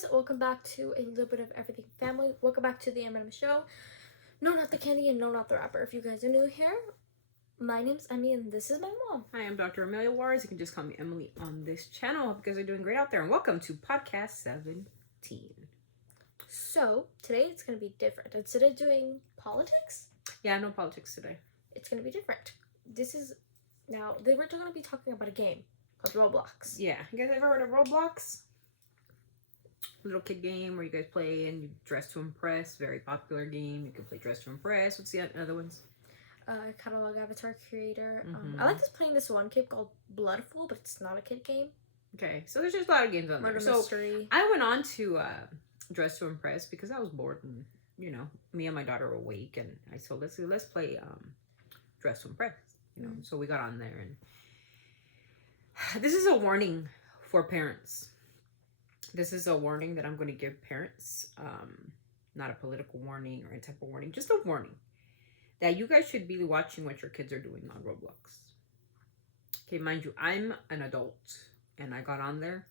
guys, welcome back to a little bit of everything family. Welcome back to the M&M show. No, not the candy, and no, not the rapper. If you guys are new here, my name's Emmy and this is my mom. Hi, I'm Dr. Amelia Juarez. You can just call me Emily on this channel. Hope you guys are doing great out there, and welcome to podcast 17. So today it's gonna be different. Instead of doing politics, Yeah, no politics today. it's gonna be different. They were gonna be talking about a game called Roblox. Yeah, you guys ever heard of Roblox? Little kid game where you guys play and you dress to impress. Very popular game. You can play dress to impress. What's the other ones? Catalog avatar creator. Mhm. I like playing this one game called Bloodful, but it's not a kid game. Okay, so there's just a lot of games on Murder there. mystery. So I went on to dress to impress because I was bored and me and my daughter were awake, and I said let's play dress to impress. So we got on there, and this is a warning for parents. This is a warning that I'm going to give parents. Not a political warning or any type of warning, just a warning that you guys should be watching what your kids are doing on Roblox. Okay, mind you, I'm an adult and I got on there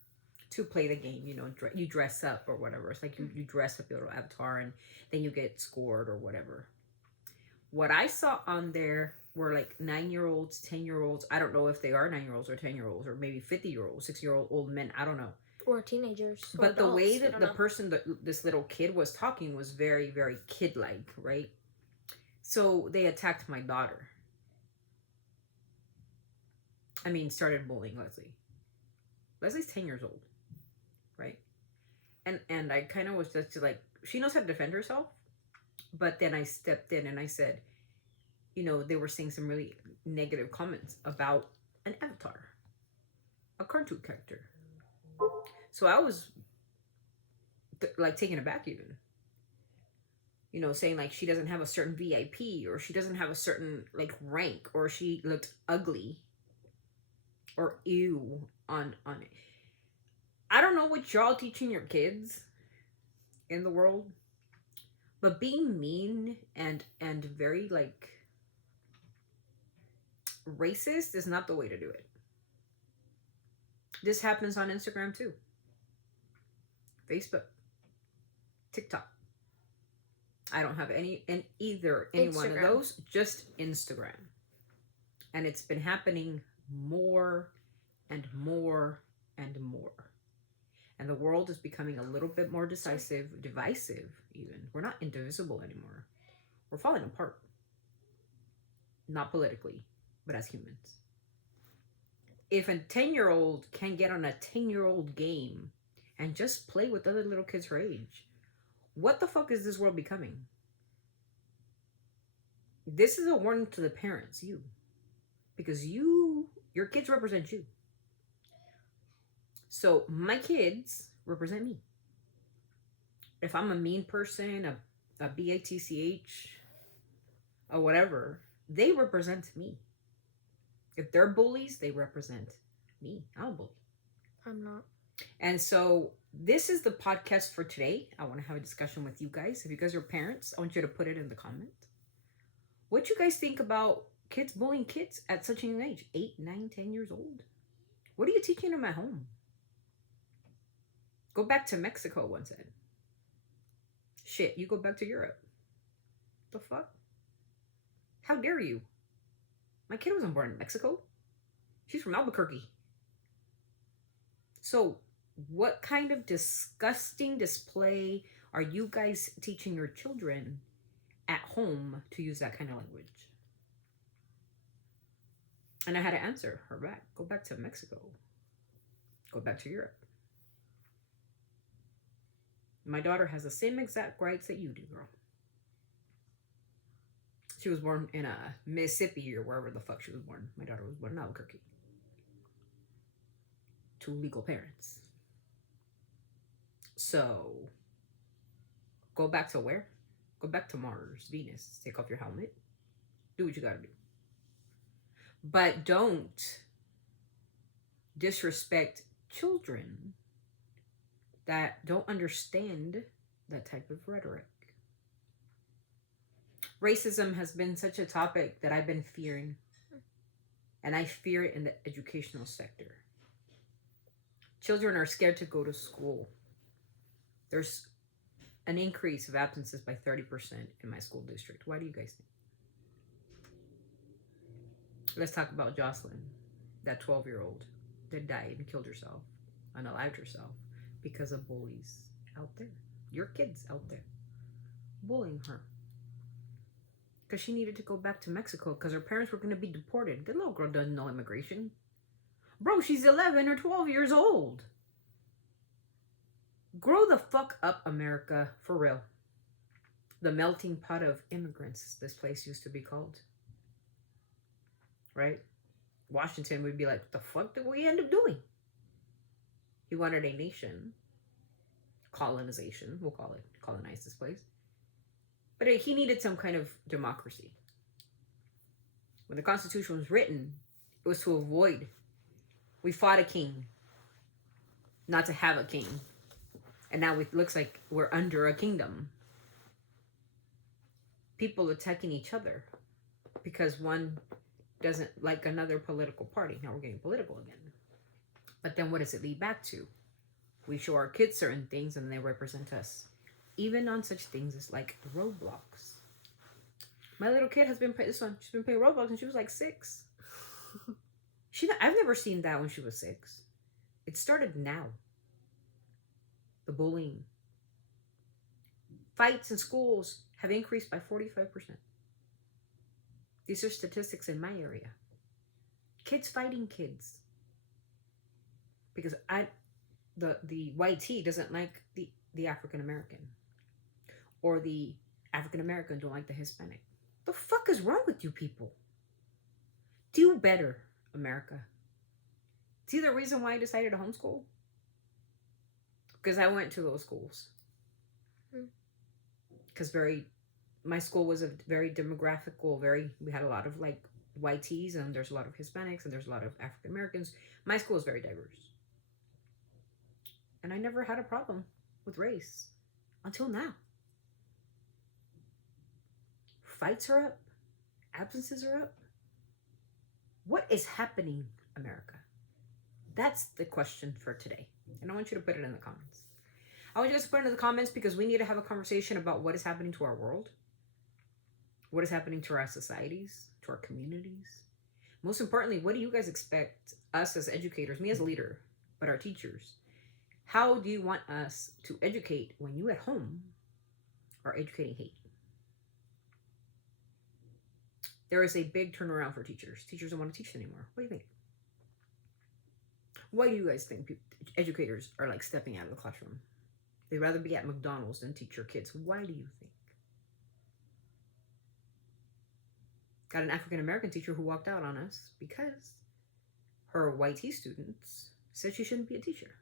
to play the game. You dress up or whatever. It's like you dress up your little avatar and then you get scored or whatever. What I saw on there were like 9-year-olds, 10-year-olds. I don't know if they are 9-year-olds or 10-year-olds or maybe 50-year-olds, 60-year-old old men. I don't know. Or teenagers. But or the way adults, that the person, this little kid was talking was very, very kid-like, right? So they attacked my daughter. Started bullying Leslie. Leslie's 10 years old, right? And I kind of was just like, she knows how to defend herself. But then I stepped in and I said, they were saying some really negative comments about an avatar, a cartoon character. So I was taken aback even. Saying like she doesn't have a certain VIP or she doesn't have a certain rank or she looked ugly or ew on it. I don't know what y'all teaching your kids in the world, but being mean and very racist is not the way to do it. This happens on Instagram too. Facebook, TikTok. I don't have any one of those, just Instagram. And it's been happening more and more and more. And the world is becoming a little bit more divisive even. We're not indivisible anymore. We're falling apart. Not politically, but as humans. If a 10-year-old can get on a 10-year-old game and just play with other little kids her age, what the fuck is this world becoming? This is a warning to the parents, you. Because your kids represent you. So my kids represent me. If I'm a mean person, a BATCH, or whatever, they represent me. If they're bullies, they represent me. I'm a bully. I'm not. And so this is the podcast for today. I want to have a discussion with you guys. If you guys are parents, I want you to put it in the comment. What you guys think about kids bullying kids at such a young age? 8, 9, 10 years old. What are you teaching them at home? Go back to Mexico, one said. Shit, you go back to Europe. The fuck? How dare you? My kid wasn't born in Mexico. She's from Albuquerque. So what kind of disgusting display are you guys teaching your children at home to use that kind of language? And I had to answer her back. Go back to Mexico. Go back to Europe. My daughter has the same exact rights that you do, girl. She was born in Mississippi or wherever the fuck she was born. My daughter was born in Albuquerque. To legal parents. So, go back to where? Go back to Mars, Venus. Take off your helmet. Do what you gotta do. But don't disrespect children that don't understand that type of rhetoric. Racism has been such a topic that I've been fearing. And I fear it in the educational sector. Children are scared to go to school. There's an increase of absences by 30% in my school district. Why do you guys think? Let's talk about Jocelyn, that 12-year-old that died and killed herself, unalived herself because of bullies out there. Your kids out there bullying her. Because she needed to go back to Mexico because her parents were going to be deported. The little girl doesn't know immigration. Bro, she's 11 or 12 years old. Grow the fuck up, America, for real. The melting pot of immigrants, this place used to be called. Right? Washington would be like, what the fuck did we end up doing? He wanted a nation. Colonization, we'll call it. Colonize this place. But he needed some kind of democracy. When the Constitution was written, it was to avoid. We fought a king, not to have a king. And now it looks like we're under a kingdom. People attacking each other because one doesn't like another political party. Now we're getting political again. But then what does it lead back to? We show our kids certain things and they represent us. Even on such things as like Roblox. My little kid has been playing this one. She's been playing Roblox since she was like 6. I've never seen that when she was 6. It started now. The bullying. Fights in schools have increased by 45%. These are statistics in my area. Kids fighting kids. Because the white tee doesn't like the African American. Or the African American don't like the Hispanic. The fuck is wrong with you people? Do better, America. See the reason why I decided to homeschool? Because I went to those schools. Because my school was a very demographical, we had a lot of like white tees and there's a lot of Hispanics and there's a lot of African Americans. My school is very diverse. And I never had a problem with race until now. Fights are up. Absences are up. What is happening, America? That's the question for today. And I want you to put it in the comments. I want you guys to put it in the comments because we need to have a conversation about what is happening to our world. What is happening to our societies, to our communities. Most importantly, what do you guys expect us as educators, me as a leader, but our teachers? How do you want us to educate when you at home are educating hate? There is a big turnaround for teachers. Teachers don't want to teach anymore. What do you think? Why do you guys think educators are like stepping out of the classroom? They'd rather be at McDonald's than teach your kids. Why do you think? Got an African American teacher who walked out on us because her white tea students said she shouldn't be a teacher.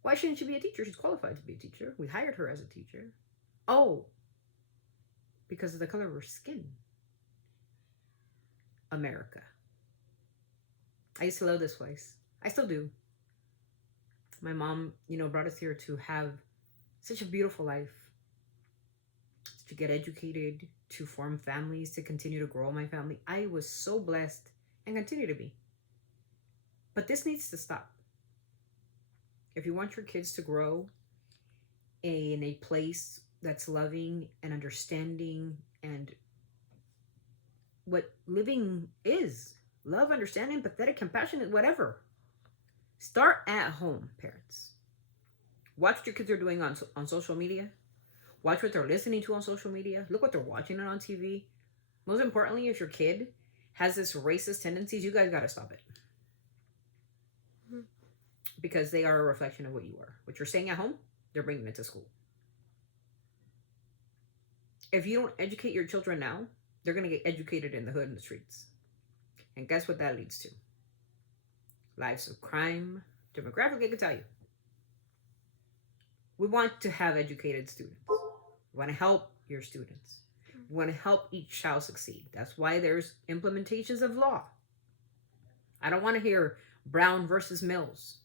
Why shouldn't she be a teacher? She's qualified to be a teacher. We hired her as a teacher. Oh, because of the color of her skin. America. I used to love this place. I still do. My mom, brought us here to have such a beautiful life. To get educated, to form families, to continue to grow my family. I was so blessed and continue to be. But this needs to stop. If you want your kids to grow in a place that's loving and understanding and what living is, love, understanding, empathetic, compassionate, whatever. Start at home, parents. Watch what your kids are doing on social media. Watch what they're listening to on social media. Look what they're watching on TV. Most importantly, if your kid has this racist tendencies, you guys got to stop it. Because they are a reflection of what you are. What you're saying at home, they're bringing it to school. If you don't educate your children now, they're going to get educated in the hood and the streets. And guess what that leads to? Lives of crime, demographic, I can tell you. We want to have educated students. We want to help your students. We want to help each child succeed. That's why there's implementations of law. I don't want to hear Brown versus Mills.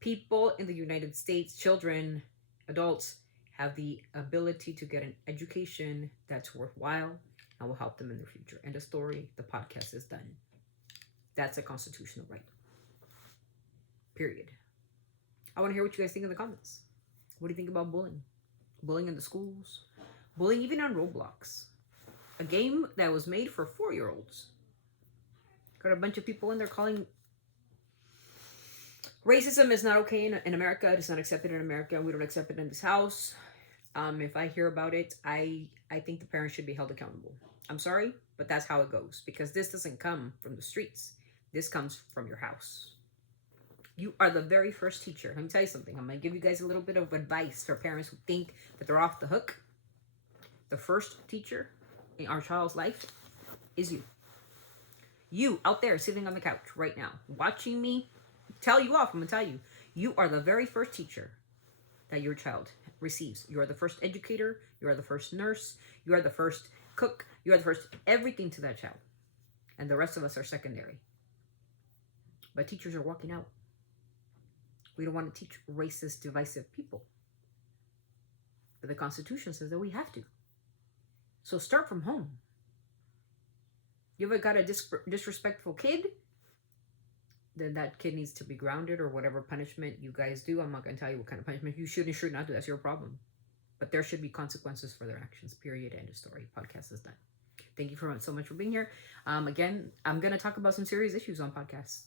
People in the United States, children, adults, have the ability to get an education that's worthwhile and will help them in their future. End of story. The podcast is done. That's a constitutional right. Period. I want to hear what you guys think in the comments. What do you think about bullying? Bullying in the schools? Bullying even on Roblox. A game that was made for 4-year-olds. Got a bunch of people in there calling... Racism is not okay in America. It is not accepted in America. We don't accept it in this house. If I hear about it, I think the parents should be held accountable. I'm sorry, but that's how it goes. Because this doesn't come from the streets. This comes from your house. You are the very first teacher. Let me tell you something. I'm going to give you guys a little bit of advice for parents who think that they're off the hook. The first teacher in our child's life is you. You out there sitting on the couch right now, watching me tell you off. I'm going to tell you, you are the very first teacher that your child receives. You are the first educator. You are the first nurse. You are the first cook. You are the first everything to that child. And the rest of us are secondary. But teachers are walking out. We don't want to teach racist, divisive people. But the Constitution says that we have to. So start from home. You ever got a disrespectful kid? Then that kid needs to be grounded, or whatever punishment you guys do. I'm not going to tell you what kind of punishment you should and should not do. That's your problem. But there should be consequences for their actions. Period. End of story. Podcast is done. Thank you so much for being here. Again, I'm going to talk about some serious issues on podcasts.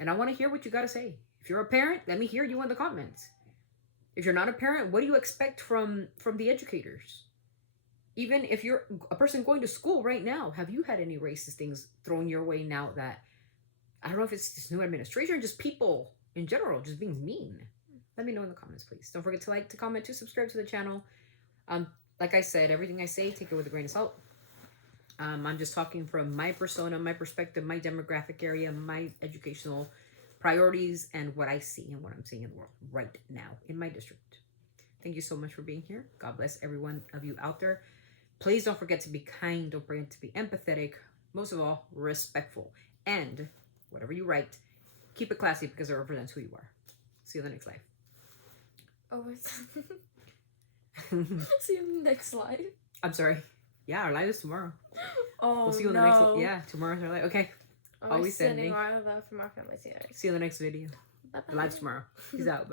And I want to hear what you got to say. If you're a parent, let me hear you in the comments. If you're not a parent, what do you expect from the educators? Even if you're a person going to school right now, have you had any racist things thrown your way now that, I don't know if it's this new administration or just people in general just being mean? Let me know in the comments, please. Don't forget to like, to comment, to subscribe to the channel. Like I said, everything I say, take it with a grain of salt. I'm just talking from my persona, my perspective, my demographic area, my educational priorities, and what I see and what I'm seeing in the world right now in my district. Thank you so much for being here. God bless every one of you out there. Please don't forget to be kind. Don't forget to be empathetic. Most of all, respectful. And whatever you write, keep it classy because it represents who you are. See you in the next life. Oh, see you in the next slide. I'm sorry. Yeah, our live is tomorrow. Oh, we'll see you in the next. Yeah, tomorrow's our live. Okay. Always sending our love from our family. See you in the next video. Bye-bye. The live's tomorrow. Peace out.